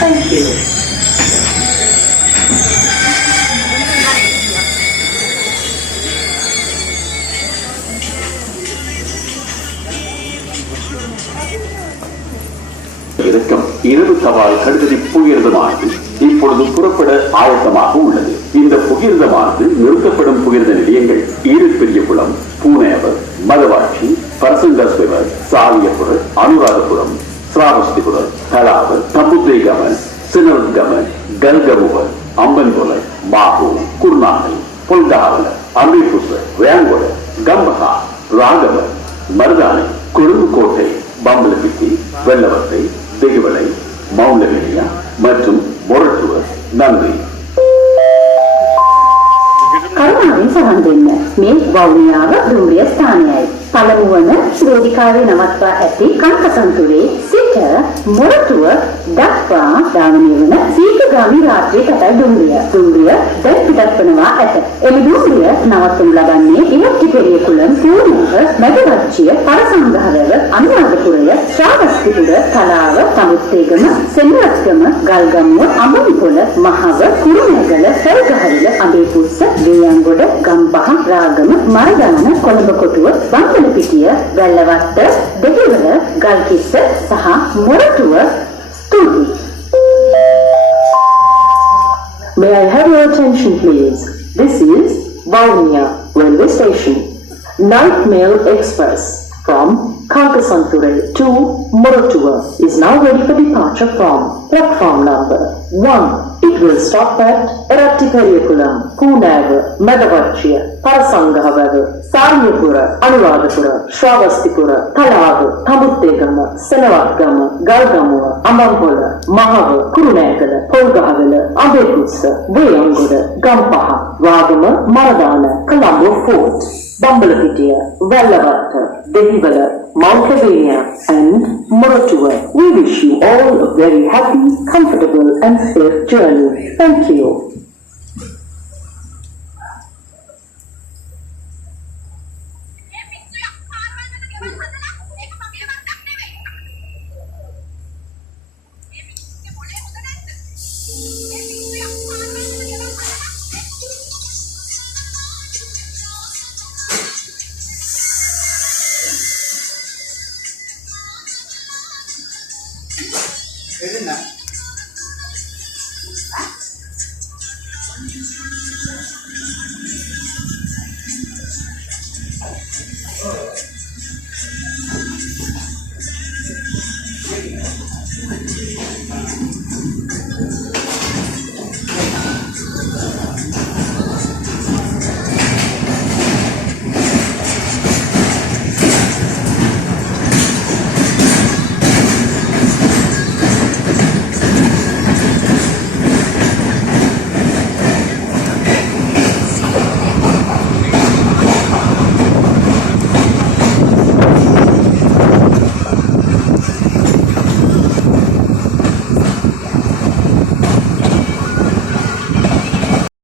Thank you. இறக்கம் இரவு சவால் கடுதடி புகிர்தமானது இப்பொழுது புறப்பட ஆயத்தமாக உள்ளது. இந்த புகிர்தமானது நிறுத்தப்படும் புகிர்த நிலையங்கள் ஈரப்பெரியகுளம், பூனேவர், மதவாட்சி, பரசங்கஸ்வர, சாலியபுர, அனுராதபுரம், ஸ்ராவஸ்திபுரம், தலாவ, தம்புத்தேகம, சினர்கம, கல்கமுவ, அம்பன்கொல, மாஹூ, குர்நாகல், பொல்காவல, அம்பிபுச, வேங்கொல, கம்பகா, ராகவ, மருதானை, கொழும்புக்கோட்டை, பம்பலப்பிட்டி, வெள்ளவத்தை, திகுவலை, மவுண்டலியா மற்றும் மொரட்டுவ. நன்றி. කරුණාවෙන් සහන් දෙන්න. මේ වවුනියාව දුම්රිය ස්ථානයයි. පළමු වන ශ්‍රෝධිකාවේ නවත්වා ඇති කංකසන්තුරේ සිට මොරටුව දක්වා දාවනය වන සීඝ්‍රගාමී රාත්‍රී තටයි දුම්රිය. දුම්රිය දැන් පිටත් වනවා ඇත. එම දුම්රිය නවත්වනු ලබන්නේ ඉලක්කපෙරියකුලම්, පූර්ණව, මැදවච්චිය, පරසංගහවැව, අනුරාධපුරය, ශ්‍රාවස්තිපුර, තලාව, තමුත්තේගම, සෙනරත්ගම, ගල්ගමුව, අඹනිපොළ, මහව, කුරුණෑගල, සල්ගහවිල, අඹේපුස්ස, දෙයන්ගොඩ, ගම්පහ, රාගම, මරදාන, කොළඹකොටුව, බංගලපිටිය, වැල්ලවත්ත, දෙහිවල, ගල්කිස්ස සහ මොරටුව. ස්තුතියි. May I have your attention please? This is Vaunia railway station. Night Mail Express from Kankasanture to Moratuwa is now ready for departure from platform number 1. It will stop at Erattiperiykulam, Poonagar, Medavachchiya, Parasangahavavu, Saryapura, Anuradhapura, Shravastipura, Talava, Tamuttegama, Senavathgama, Galgamuwa, Ambanpola, Mahava, Kurunegala, Polgahawala, Ambekussa, Veyangoda, Gampaha, Ragama, Maradana, Colombo Fort, Bambalapitiya, Vellavatta, Dehivala, Mount Lavinia and Moratuwa. We wish you all a very happy, comfortable and safe journey. Thank you. Isn't that?